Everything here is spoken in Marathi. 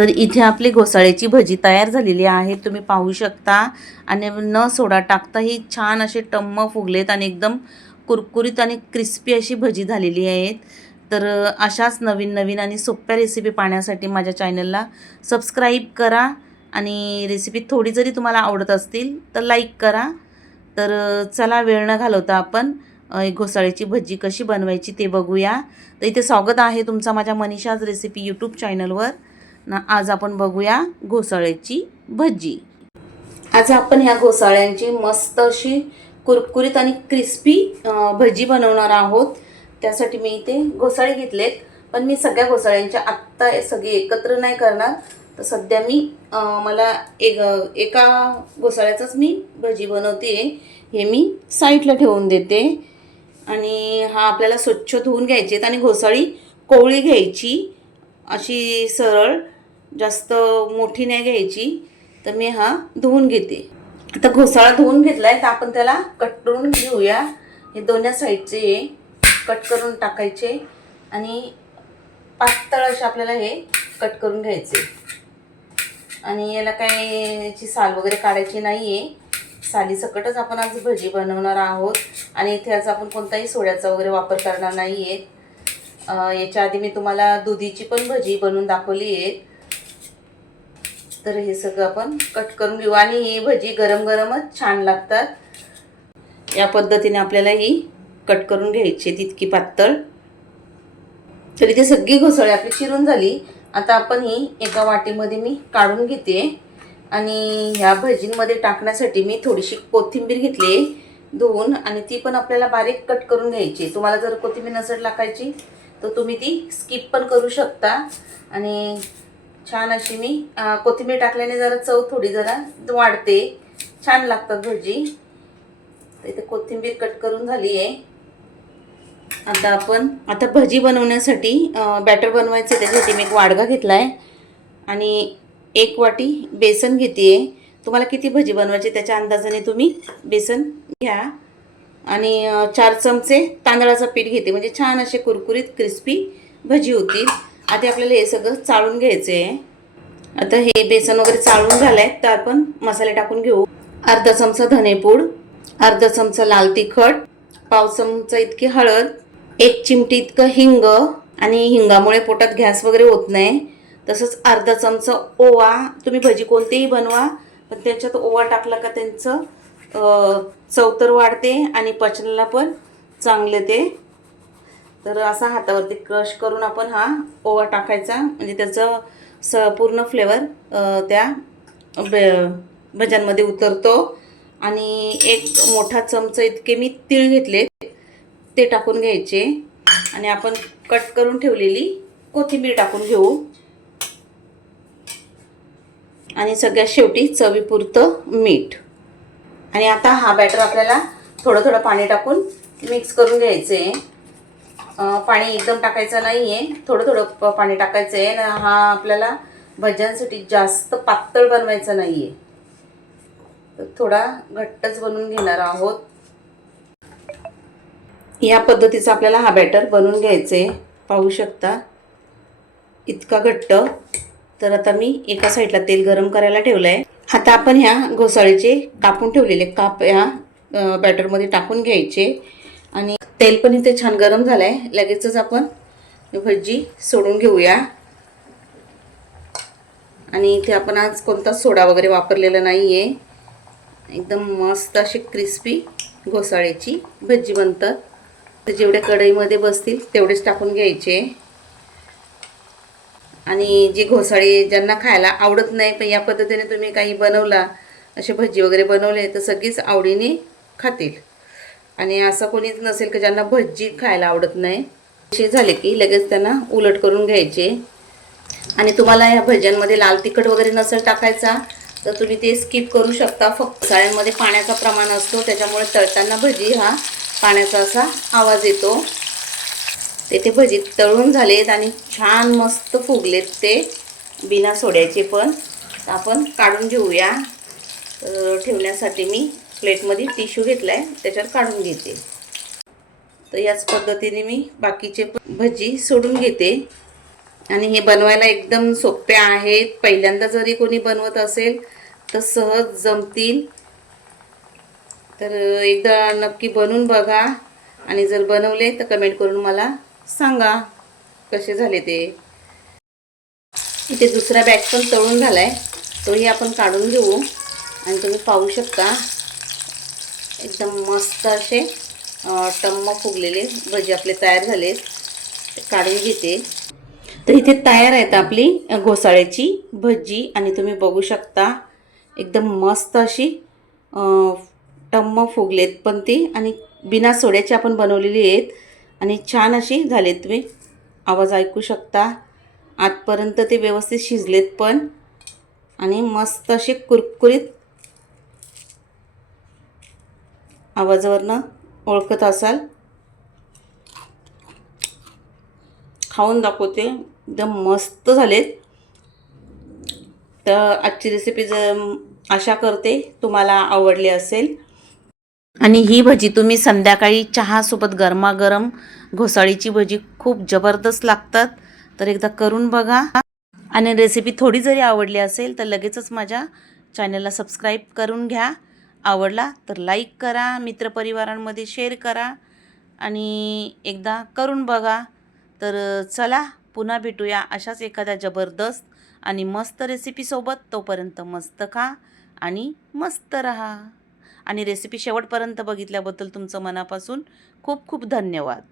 तर इथे आपली घोसाळ्याची भजी तयार झालेली आहे, तुम्ही पाहू शकता। आणि न सोडा टाकता ही छान असे टम्म फुगलेत आणि एकदम कुरकुरीत आणि क्रिस्पी अशी भजी झालेली आहेत। तर अशाच नवीन नवीन आणि सोप्या रेसिपी पाहण्यासाठी माझ्या चॅनलला सबस्क्राईब करा आणि रेसिपी थोडी जरी तुम्हाला आवडत असतील तर लाईक करा। तर चला वेळ न घालवता आपण घोसाळ्याची भजी कशी बनवायची ते बघूया। तर इथे स्वागत आहे तुमचा माझ्या मनीषाज रेसिपी यूट्यूब चॅनलवर ना। आज आपण बघूया घोसाळ्याची भजी। आज आपण ह्या घोसाळ्यांची मस्त अशी कुरकुरीत आणि क्रिस्पी भजी बनवणार आहोत। त्यासाठी मी इथे घोसाळे घेतलेत, पण मी सगळ्या घोसाळ्यांच्या आत्ता सगळे एकत्र नाही करणार। तर सध्या मी मला एका घोसाळ्याचाच मी भजी बनवते, हे मी साईडला ठेवून देते। आणि हा आपल्याला स्वच्छ धुवून घ्यायचे आणि घोसाळी कोवळी घ्यायची, अशी सरळ, जास्त मोठी नाही घ्यायची। तर मी हा धुवून घेते। आता घोसाळा धुवून घेतलाय तर आपण त्याला कट करून घेऊया। हे दोन्ही साईडचे कट करून टाकायचे आणि पातळ असे आपल्याला हे कट करून घ्यायचे। आणि याला काय याची साल वगैरे काढायची नाहीये, सालीसकटच आपण आज भजी बनवणार आहोत। आणि इथे आज आपण कोणताही सोड्याचा वगैरे वापर करणार नाहीये। याच्या आधी मी तुम्हाला दुधीची पण भजी बनवून दाखवली आहे। तर हे सगळं आपण कट करून घेऊ आणि ही भजी गरम गरमच छान लागतात। या पद्धतीने आपल्याला ही कट करून घ्यायची, तितकी पातळ। तर इथे सगळी घोसाळी आपली चिरून झाली। आता आपण ही एका वाटीमध्ये मी काढून घेते आणि ह्या भजींमध्ये टाकण्यासाठी मी थोडीशी कोथिंबीर घेतली धुवून, आणि ती पण आपल्याला बारीक कट करून घ्यायची। तुम्हाला जर कोथिंबीर नसेल टाकायची तर तुम्ही ती स्किप पण करू शकता। आणि छान अशी मी कोथिंबीर टाकल्याने जरा चव थोडी जरा वाढते, छान लागतात भजी। इथे कोथिंबीर कट करून झाली आहे। आता भजी बनवण्यासाठी बॅटर बनवायचे, त्यासाठी मी एक वाडगा घेतलाय आणि एक वाटी बेसन घेतेय। तुम्हाला किती भजी बनवायची त्याच्या अंदाजाने तुम्ही बेसन घ्या। आणि 4 चमचे तांदळाचं पीठ घेते, म्हणजे छान असे कुरकुरीत क्रिस्पी भजी होतील। आता आपल्याला हे सगळं चाळून घ्यायचे आहे। आता हे बेसन वगैरे चाळून झालंय तर आपण मसाले टाकून घेऊ। अर्धा चमचा धनेपूड, अर्धा चमचा लाल तिखट, पाव चमचा इतकी हळद, 1 चिमटी इतकं हिंग, आणि हिंगामुळे पोटात गॅस वगैरे होत नाही। तसंच अर्धा चमचा ओवा। तुम्ही भजी कोणतीही बनवा, पण त्याच्यात ओवा टाकला का त्यांचं चव तर वाढते आणि पचनाला पण चांगले ते। तर असा हातावरती क्रश करून आपण हा ओवा टाकायचा, म्हणजे त्याचं पूर्ण फ्लेवर त्या भज्यांमध्ये उतरतो। आणि 1 मोठा चमचा इतके मी तीळ घेतले, ते टाकून घ्यायचे। आणि आपण कट करून ठेवलेली कोथिंबीर टाकून घेऊ। आणि सगळ्यात शेवटी चवीपुरतं मीठ। आणि आता हा बॅटर आपल्याला थोडं थोडं पाणी टाकून मिक्स करून घ्यायचं आहे। पाणी एकदम टाकायचं नाही आहे, थोडं थोडं पाणी टाकायचं आहे। हा आपल्याला भज्यांसाठी जास्त पातळ बनवायचा नाही आहे, तर थोडा घट्टच बनवून घेणार आहोत। या पद्धतीचा आपल्याला हा बॅटर बनवून घ्यायचं आहे, पाहू शकता इतका घट्ट। तर आता मी एका साईडला तेल गरम करायला ठेवलं आहे। आता आपण ह्या घोसाळीचे कापून ठेवलेले काप ह्या बॅटरमध्ये टाकून घ्यायचे। आणि तेल पण इथे छान गरम झालं आहे, लगेचच आपण भजी सोडून घेऊया। आणि इथे आपण आज कोणता सोडा वगैरे वापरलेला नाही आहे, एकदम मस्त अशी क्रिस्पी घोसाळ्याची भजी बनतात। तर जेवढे कढईमध्ये बसतील तेवढेच टाकून घ्यायचे। आणि जी घोसाळी ज्यांना खायला आवडत नाही, पण या पद्धतीने तुम्ही काही बनवला, असे भजी वगैरे बनवले तर सगळीच आवडीने खातील। आणि असं कोणीच नसेल की ज्यांना भजी खायला आवडत नाही। असे झाले की लगेच त्यांना उलट करून घ्यायचे। आणि तुम्हाला या भज्यांमध्ये लाल तिखट वगैरे नसेल टाकायचा तर तुम्ही ते स्किप करू शकता। फक्त घोसाळ्यांमध्ये पाण्याचा प्रमाण असतो, त्याच्यामुळे तळताना भजी हा पाण्याचा असा आवाज येतो। ते भजी तळून झालेत आणि छान मस्त फुगलेत ते, बिना सोड्याचे पण। आपण काढून घेऊया। ठेवण्यासाठी मी प्लेटमध्ये टिश्यू घेतलाय, त्याच्यावर काढून घेते। तर याच पद्धतीने मी बाकीचे भजी सोडून घेते। आणि हे बनवायला एकदम सोपे आहेत. पहिल्यांदा जरी कोणी बनवत असेल तर सहज जमतील. तर एकदा नक्की बनवून बघा आणि जर बनवले तर कमेंट करून मला सांगा कसे झाले ते. इथे दुसरा बॅग पण तळून झाला आहे, तोही आपण काढून घेऊ. आणि तुम्ही पाहू शकता एकदम मस्त असे टम्म फुगलेले भजी आपले तयार झाले. ते काढून घेते. तर इथे तयार आहेत आपली घोसाळ्याची भजी आणि तुम्ही बघू शकता एकदम मस्त अशी टम्म फुगलेत पण ती आणि बिना सोड्याची आपण बनवलेली आहेत आणि छान अशी झालेत. तुम्ही आवाज ऐकू शकता. आतपर्यंत ते व्यवस्थित शिजलेत पण आणि मस्त असे कुरकुरीत आवाजावरनं ओळखत असाल. खाऊन दाखवते, एकदम मस्त झालेत. तर आजची रेसिपी आशा करते तुम्हाला आवडली असेल. आणि ही भजी तुम्ही संध्याकाळी चहासोबत गरमागरम घोसाळीची भजी खूप जबरदस्त लागतात. तर एकदा करून बघा. आणि रेसिपी थोडी जरी आवडली असेल तर लगेचच माझ्या चॅनलला सबस्क्राईब करून घ्या. आवडला तर लाईक करा, मित्रपरिवारांमध्ये शेअर करा आणि एकदा करून बघा. तर चला पुन्हा भेटूया अशाच एखाद्या जबरदस्त आणि मस्त रेसिपीसोबत. तोपर्यंत मस्त खा आणि मस्त रहा. आणि रेसिपी शेवटपर्यंत बघितल्याबद्दल तुमचं मनापासून खूप खूप धन्यवाद.